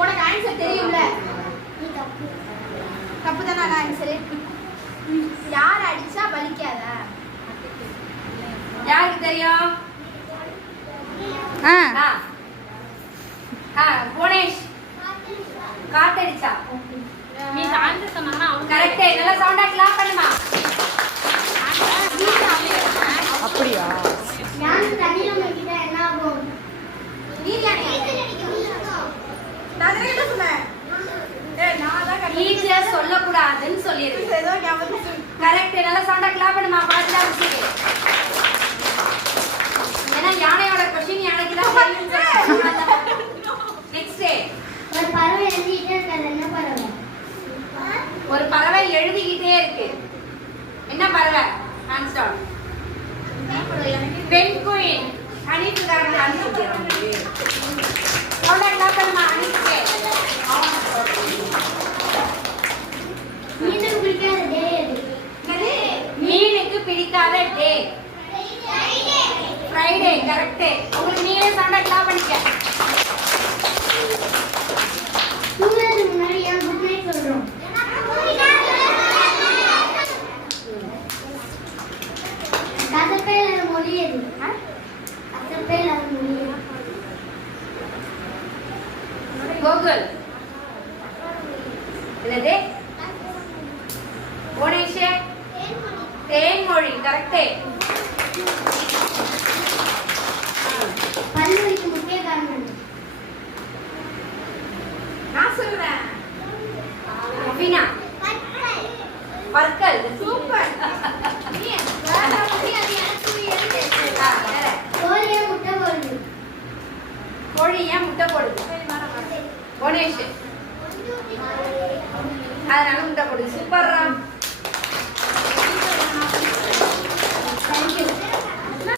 உனக்கு ஆன்சர் தெரியும்ல? தப்பு தானே ஆன்சரு? யார் அடிச்சா வலிக்காதா? யாருக்கு தெரியும்? புவனேஷ் காத்தடிச்சா. நீ ஆன்சர் சொன்னா அவங்க கரெக்ட். நல்ல சவுண்டா கிளாப் பண்ணுமா. அப்படியா? நான் தண்ணில முக்கிட்ட என்ன ஆகும்? நீர்யானே நான் என்ன சொன்னேன்? நான் தான் ஈஸியா சொல்ல கூடாதுன்னு சொல்லிருக்கு. ஏதோ ஞாபகம் கரெக்ட். நல்ல சவுண்டா கிளாப் பண்ணுமா. பாத்தா இருக்கு. ஏன்னா யானையோட क्वेश्चन யானைக்கு தான் தெரியும். நெக்ஸ்ட் ஒரு பறவை எழுதிட்டே இருக்காது. என்ன பறவை? ஒரு பறவை எழுதிக்கிட்டே இருக்கு. என்ன பறவை? Hands down. பென்குயின். அனித்துக்காரங்க அனித்து. சவுண்டா கிளாப் பண்ணுமா. அனித்துக்கு. மீனுக்கு பிடிக்காத டே எது? என்னது? மீனுக்கு பிடிக்காத டே ஃப்ரைடே. கரெக்ட். உங்களுக்கு நீங்களே சவுண்டா கிளாப் பண்ணிக்க. தூங்குறதுக்கு முன்னாடி ஏன் குட் நைட் சொல்றோம்? கசப்பேல மொழி எது? கசப்பேல மொழி எது? கூகுள். என்னது? புவனேஷே தேன்மொழி. கரெக்ட். பல்வலிக்கு முக்கிய காரணம் நான் சொல்றேன். அபினா பற்கள். சூப்பர். கோழி ஏன் முட்டை போடுது? கோழி ஏன் முட்டை போடுது? புவனேஷ் அதனால முட்டை போடுது. சூப்பர்.